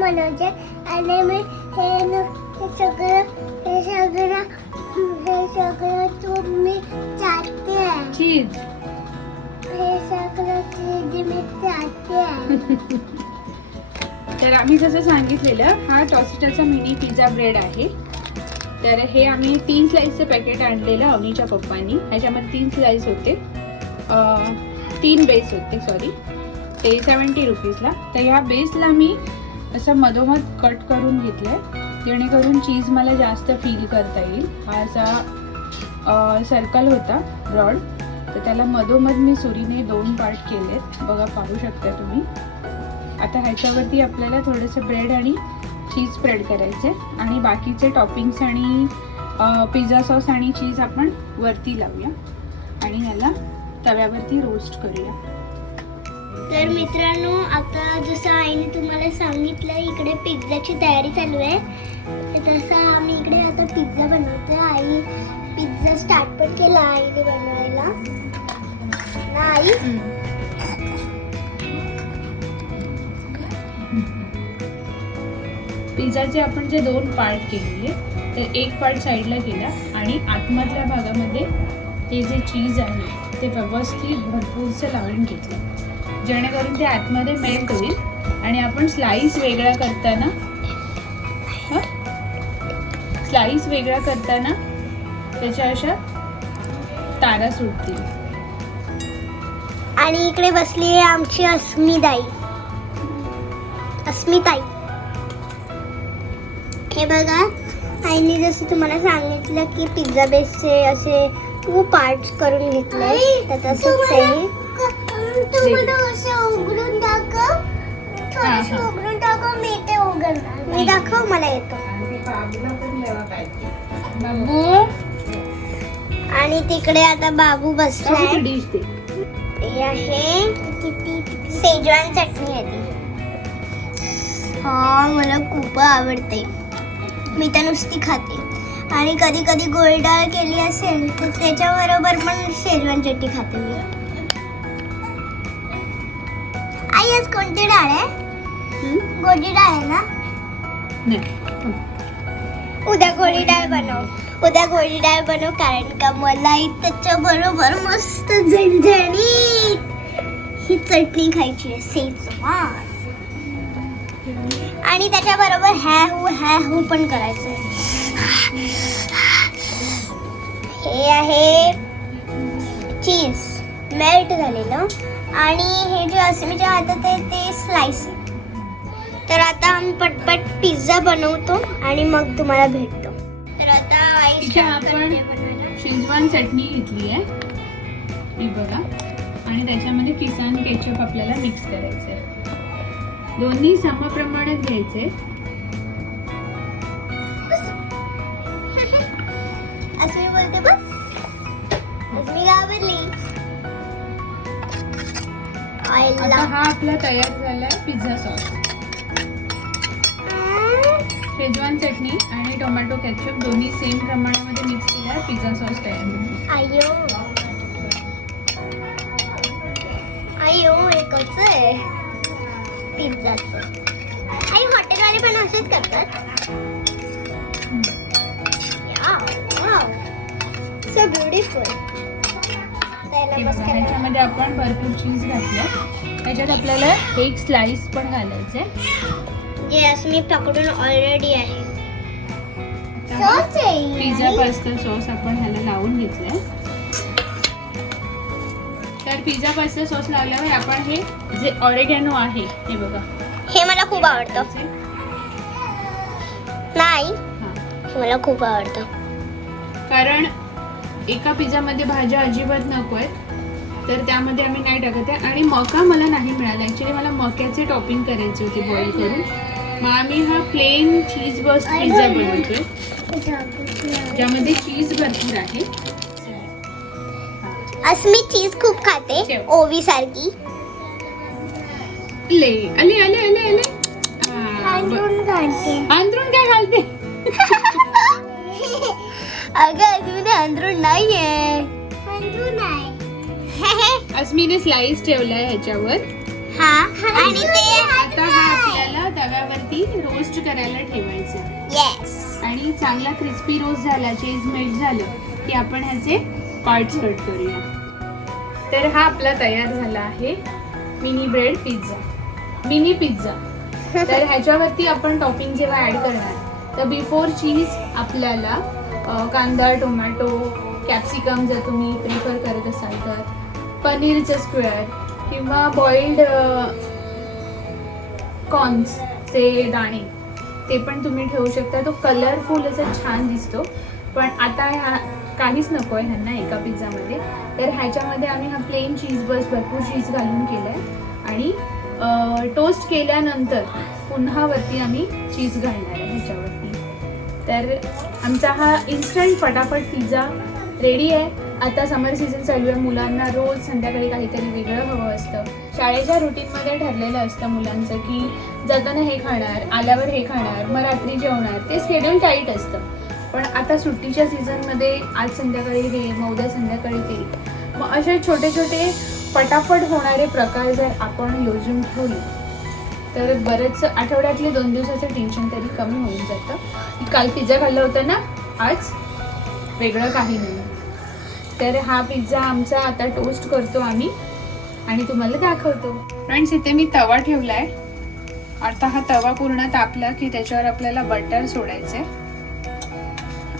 बनवते आणि मी हे सगळं हे सगळं हे सगळं तुम्ही चाटते आहे. चीज हे सगळं चीज मी आहे. तर आम्ही जसं सांगितलेलं हा टॉसिटाचा मिनी पिझ्झा ब्रेड आहे. तर हे आम्ही तीन स्लाईसचं पॅकेट आणलेलं अवनीच्या पप्पांनी. ह्याच्यामध्ये तीन स्लाईस होते. तीन बेस होते सॉरी ते सेवन्टी रुपीजला तर ह्या बेसला मी असं मधोमध कट करून घेतलं आहे जेणेकरून चीज मला जास्त फील करता येईल. हा असा सर्कल होता ब्रॉड तर त्याला मधोमध मी सुरीने दोन पार्ट केलेत. बघा पाहू शकता तुम्ही. आता ह्याच्यावरती आपल्याला थोडंसं ब्रेड आणि चीज स्प्रेड करायचे आणि बाकीचे टॉपिंग्स आणि पिझ्झा सॉस आणि चीज आपण वरती लावूया. आणि ह्याला तव्यावरती रोस्ट करूया. तर मित्रांनो आता जसं आईने तुम्हाला सांगितलं इकडे पिझ्झाची तयारी चालू आहे. तसं आम्ही इकडे आता पिझ्झा बनवतो आई पिझ्झा स्टार्ट पण केला आईने बनवायला. ना आई? पिझ्झाचे आपण जे दोन पार्ट केलेले तर एक पार्ट साईडला केला आणि आतमधल्या भागामध्ये ते जे चीज आहे ते व्यवस्थित भरपूरसं लावून घेतलं. जेणेकरून ते आतमध्ये मेल्ट होईल आणि आपण स्लाईस वेगळा करताना स्लाईस वेगळा करताना त्याच्या अशा तारा सुटतील. आणि इकडे बसली आहे आमची अस्मिताई. अस्मिताई. हे बघा आईने जसं तुम्हाला सांगितलं की पिझ्झा बेसचे असे टू पार्ट्स करून घेतले. तर तसंच आहे उघडून दाखव. उघडून दाखव मी ते उघडणार मी दाखव मला येतो. बाबू. आणि तिकडे आता बाबू बसलाय. हे आहे किती सेजवान चटणी आहे ती. हा मला खूप आवडते. मी तर नुसती खाते. आणि कधी कधी गोड डाळ केली असेल तर त्याच्याबरोबर पण शेजवान चटणी खाते मी. आई आज कोणती डाळ आहे? गोडी डाळ आहे ना? नाही. उद्या गोडी डाळ बनव. उद्या गोडी डाळ बनव कारण का मला त्याच्या बरोबर मस्त झणझणीत ही चटणी खायची आहे. सेजवान. आणि त्याच्या बरोबर हॅ हू हॅ हू पण करायचं हे आहे चीज मेल्ट झालेलं. आणि हे जे अस्मीच्या हातात आहे ते स्लाइस तर आता आम्ही पटपट पिझ्झा बनवतो आणि मग तुम्हाला भेटतो. तर आता इथे आपण. शेजवान चटणी घेतली आहे. ही बघा. आणि त्याच्यामध्ये किसान केचप आपल्याला मिक्स करायचं आहे दोन्ही समप्रमाणात घ्यायचे. असं बोलते बस. मी घाबरली. आता हा आपला तयार झालाय पिझ्झा सॉस. शेजवान चटणी आणि टोमॅटो केचप दोन्ही सेम प्रमाणामध्ये मिक्स केल्यावर पिझ्झा सॉस तयार आयो. आयो हे कसं आहे पिझ्झाचं. आई हॉटेलवाले पण असेच करतात. सो ब्युटिफुल ह्याच्यामध्ये आपण भरपूर चीज घातलं. त्याच्यात आपल्याला एक स्लाइस पण घालायचंय. जे असं मी पकडून ऑलरेडी आहे. पिझ्झा पास्ता सॉस आपण ह्याला लावून घेतलाय. तर पिझ्झा पास्ता सॉस लावल्यावर आपण हे जे ऑरेगॅनो आहे हे बघा. हे मला खूप आवडतं. नाही. हे. मला खूप आवडतं. कारण एका पिझ्झामध्ये भाज्या अजिबात नको आहेत. तर त्यामध्ये आम्ही नाही टाकत आहे. आणि मका मला नाही मिळाला. ॲक्च्युली मला मक्याचे टॉपिंग करायचे होते बॉईल करून. मग आम्ही हा प्लेन चीज बस पिझ्झा बनवतोय. ज्यामध्ये चीज भरपूर आहे. असं मी चीज खूप खाते ठेव. ओवी सारखी. ले आले आले आले आले. ब- अंथरूण काय घालते? अगं तुम्ही अंदरून नाहीये. अस्मीने स्लाइस ठेवलाय ह्याच्यावर. हा आणि ते आता हा आपल्याला तव्यावरती रोस्ट करायला ठेवायचं येस आणि चांगला क्रिस्पी रोस्ट झाला चीज मेल्ट झालं की आपण ह्याचे पार्ट्स कट करूया. तर हा आपला तयार झाला आहे mini bread pizza. Mini pizza. तर ह्याच्यावरती आपण टॉपिंग जेव्हा ॲड करणार तर बिफोर चीज आपल्याला कांदा टोमॅटो कॅप्सिकम जर तुम्ही प्रिफर करत असाल तर पनीरचं स्क्वेअर किंवा बॉइल्ड कॉर्न्सचे दाणे ते पण तुम्ही ठेवू शकता. तो कलरफुल असं छान दिसतो. पण आता ह्या काहीच नको आहे ह्यांना एका पिझ्झामध्ये. तर ह्याच्यामध्ये आम्ही हा प्लेन चीज बस भरपूर चीज घालून केलं आहे आणि टोस्ट केल्यानंतर पुन्हा वरती आम्ही चीज घालणार आहे ह्याच्यावरती. तर आमचा हा इन्स्टंट फटाफट पिझ्झा रेडी आहे. आता समर सीझन चालू आहे. मुलांना रोज संध्याकाळी काहीतरी वेगळं हवं असतं. शाळेच्या रुटीनमध्ये ठरलेलं असतं मुलांचं की जाताना हे खाणार आल्यावर हे खाणार मग रात्री जेवणार. ते स्केड्यूल टाईट असतं. पण आता सुट्टीच्या सीझनमध्ये आज संध्याकाळी हे मग उद्या संध्याकाळी ते. मग असे छोटे छोटे पटापट होणारे प्रकार जर आपण योजून ठेवले तर बरंच आठवड्यातले दोन दिवसाचं टेन्शन तरी कमी होऊन जातं. काल पिझ्झा खाल्ला होता ना? आज वेगळं काही नाही. तर हा पिझ्झा आमचा आता टोस्ट करतो आम्ही आणि तुम्हाला दाखवतो. फ्रेंड्स इथे मी तवा ठेवला आहे आता हा तवा पूर्ण तापला की त्याच्यावर आपल्याला बटर सोडायचंय.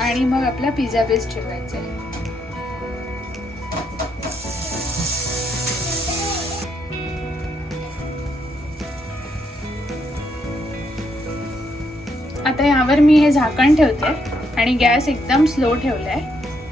आणि मग आपला पिझ्झा बेस ठेवायचा आहे. आता यावर मी हे झाकण ठेवते आणि गॅस एकदम स्लो ठेवलाय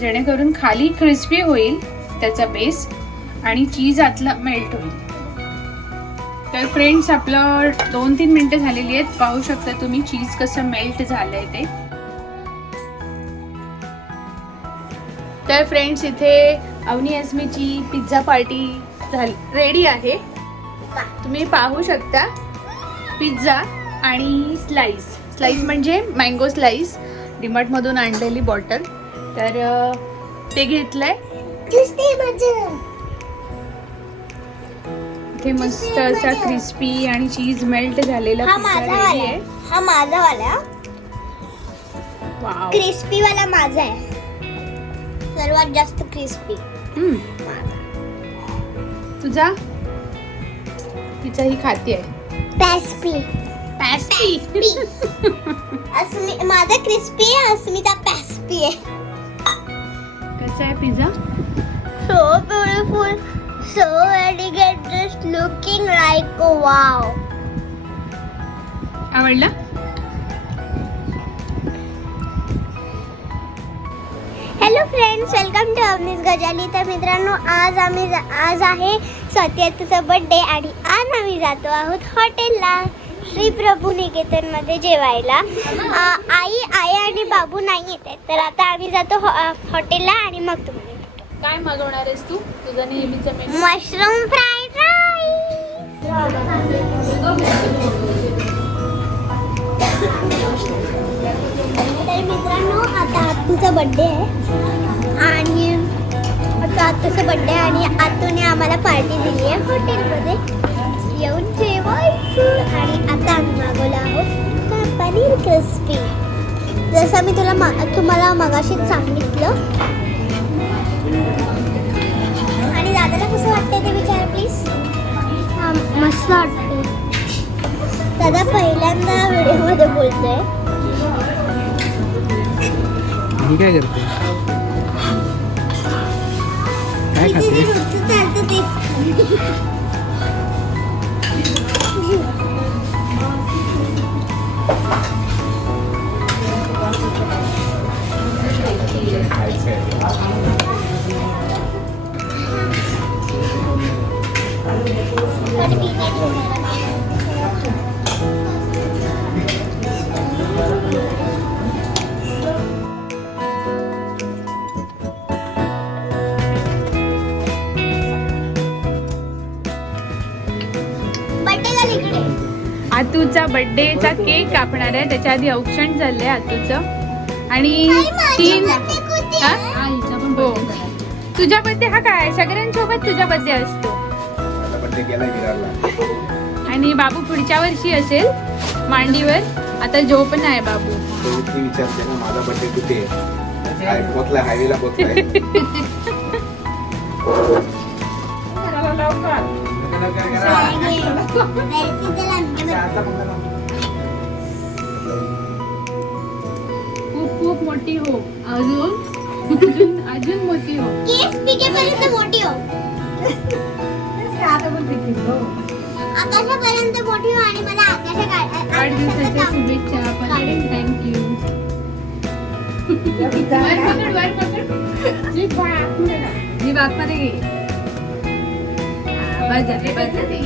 जेणेकरून खाली क्रिस्पी होईल त्याचा बेस आणि चीज आतला मेल्ट होईल. तर फ्रेंड्स आपलं दोन तीन मिनटं झालेली आहेत. पाहू शकता तुम्ही चीज कसं मेल्ट झालंय ते. तर फ्रेंड्स इथे अवनी अस्मीची पिझ्झा पार्टी झाली. रेडी आहे? तुम्ही पाहू शकता पिझ्झा आणि स्लाइस स्लाइस म्हणजे मँगो स्लाइस डीमार्टमधून आणलेली बॉटल तर ते घेतलंय. इथे मस्त असा क्रिस्पी आणि चीज मेल्ट झालेला हा माझा वाला. आहे. हा माझा वाला क्रिस्पी वाला माझा आहे. सर्वात जास्त क्रिस्पी. तुझा? तिचा ही खाती आहे. पॅस्पी पॅस्टी अस्मि माझा क्रिस्पी आहे अस्मिता पॅस्पी आहे. कसा आहे pizza? Beautiful, so elegant, just looking like a wow. आवडला? Hello friends welcome to Avani's Gajali तर मित्रांनो आज आम्ही आज आहे सत्याचा बर्थडे आणि आज आम्ही जातो आहोत हॉटेलला श्री प्रभू निकेतनमध्ये जेवायला. आई आई आणि बाबू नाही येत आहेत तर आता आम्ही जातो हॉ- हॉटेलला आणि मग तुम्हाला भेटू. काय मागवणार आहेस तू? तुझा नेहमीचा मेनू मशरूम फ्राईड राईस तर मित्रांनो. आता आत्तूचा बड्डे आहे. आणि आता आत्तूचा बड्डे आणि आत्तूने आम्हाला पार्टी दिली आहे हॉटेलमध्ये येऊन जेवायचं. आणि आता आम्ही मागवलं आहोत पनीर क्रिस्पी जसं मी तुला मा तुम्हाला मगाशीच सांगितलं. आणि दादाला कसं वाटतंय ते विचार प्लीज हा मस्त वाटते दादा पहिल्यांदा व्हिडिओमध्ये बोलतोय. ही काय करते काय तिथे जे खाते रोजचं चालतं आतूचा बर्थडेचा केक कापणार आहे. त्याच्या आधी औक्षण झालंय आतूचं. आणि तीन हा? हो. पण तुझा बर्थडे हा काय? सगळ्यांसोबत तुझा बर्थडे असतो. आणि बाबू पुढच्या वर्षी असेल मांडीवर. आता जो पण आहे बाबू. विचारते ना माझा बड्डे कुठे आहे? काय पोचलाय हायवेला खूप खूप मोठी हो. अजून? अजून अजून मोठी हो. केस पिकेपर्यंत मोठी हो. आकाशापर्यंत मोठी हो आणि मला आकाशा शुभेच्छा पण थँक्यू मी बातमध्ये घे बस झाले बस झाले.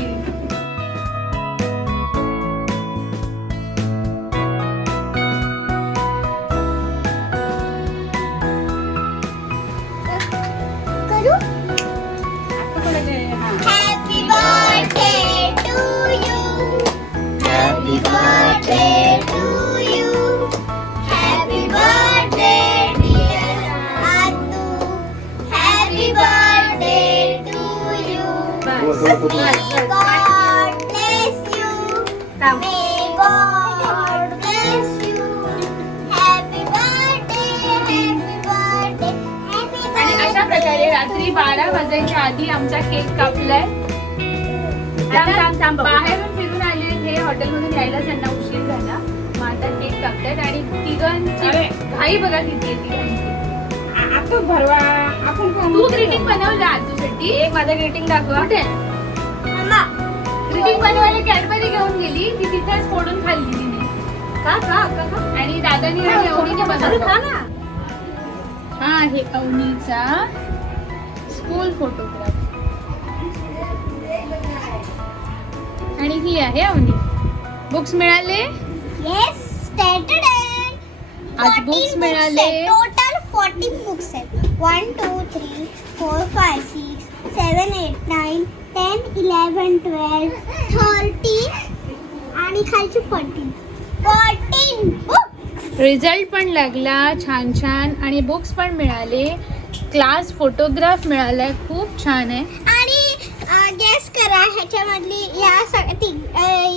प्रकारे रात्री बारा वाजायच्या आधी आमचा केक कापलाय. बाहेरून फिरून आले हे हॉटेलमधून यायला त्यांना उशीर झाला. मग आता केक कापतायत आणि तिघांची घाई बघा किती आहे तिघांची आपण भरवा. आपण तू ग्रीटिंग बनवलं आजूसाठी. एक माझं ग्रीटिंग दाखवा. ग्रीटिंग बनवायला कॅडबरी घेऊन गेली. ती तिथेच फोडून खाल्ली तिने. का का का का? आणि दादानी आणि अवनीने बनवलं. खा ना. हा आहे अवनीचा स्कूल फोटोग्राफ आणि ही आहे अवनी. बुक्स मिळाले? Yes, started आज books मिळाले. टोटल 40 बुक्स आहेत. 1 2 3 4 5 6 7 8 9 10 11 12 13 आणि खालची 14 14 बुक रिझल्ट पण लागला छान छान. आणि बुक्स पण मिळाले. क्लास फोटोग्राफ मिळालाय खूप छान आहे. आणि गेस करा ह्याच्यामधली या सग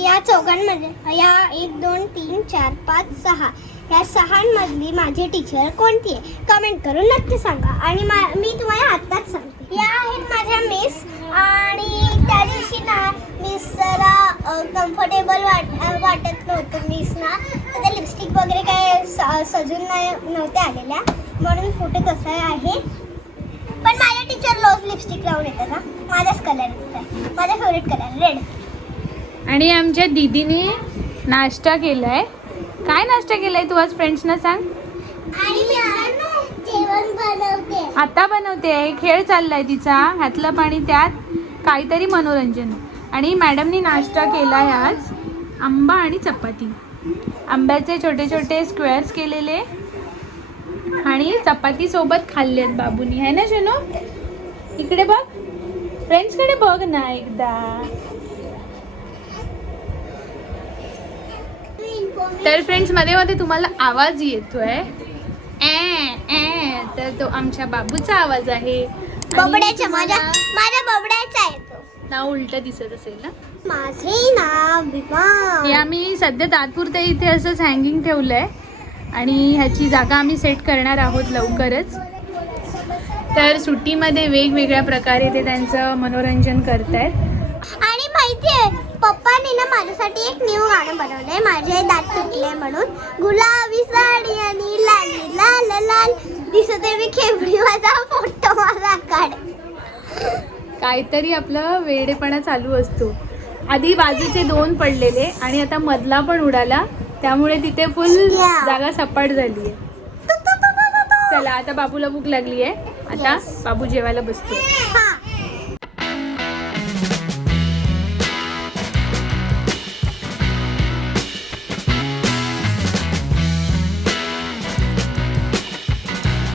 या चौघांमध्ये या एक दोन तीन चार पाच सहा या सहांमधली माझी टीचर कोणती आहे? कमेंट करून नक्की सांगा. आणि मा मी तुम्हाला आत्ताच सांगते. या आहेत माझ्या मिस आणि त्या दिवशी ना मिस जरा कम्फर्टेबल वाट वाटत नव्हतं मिसना त्या लिपस्टिक वगैरे काय स- सजून नाही नव्हत्या आलेल्या. म्हणून फोटो तसा आहे. पण माझ्या टीचर रोज लिपस्टिक लावून येतात हा माझ्याच कलर माझा फेवरेट कलर रेड आणि आमच्या दीदीने नाश्ता केलाय. काय नाश्ता केलाय तू आज? फ्रेंड्सना सांग. आणि आता बनवते. खेळ चाललाय तिचा. ह्यातलं पाणी त्यात काहीतरी मनोरंजन. आणि मॅडमनी नाश्ता केलाय आज. आंबा आणि चपाती. आंब्याचे छोटे छोटे स्क्वेअर्स केलेले. आणि चपाती सोबत आहेत बाबूनी. आहे ना शनू? इकडे बघ. फ्रेंड्सकडे बघ ना एकदा. तर फ्रेंड्समध्ये मध्ये तुम्हाला आवाज येतोय. ए ए तर तो आमच्या बाबूचा आवाज आहे. आणि बबड्याच्या माझ्या बबड्याचा येतो नाव उलट दिसत असेल ना? माझे नाव विमान. हे आम्ही सध्या तात्पुरते इथे असंच हँगिंग ठेवलंय. आणि ह्याची जागा आम्ही सेट करणार आहोत लवकरच. तर सुट्टीमध्ये वेगवेगळ्या प्रकारे ते त्यांचं मनोरंजन करतायत. आणि माहितीये पप्पाने ना माझ्यासाठी एक न्यू गाणं बनवलंय. माझे दात तुटले म्हणून. गुलाबी साडी आणि लाली लाल लाल. दिसत आहे मी खेबडी माझा फोटो माझा काढ काहीतरी आपलं वेडेपणा चालू असतो. आधी बाजूचे दोन पडलेले आणि आता मधला पण उडाला. त्यामुळे तिथे फुल Yeah. जागा सपाट झाली आहे. चला आता बाबूला भूक लागली आहे आता बाबू जेवायला बसतो. हा.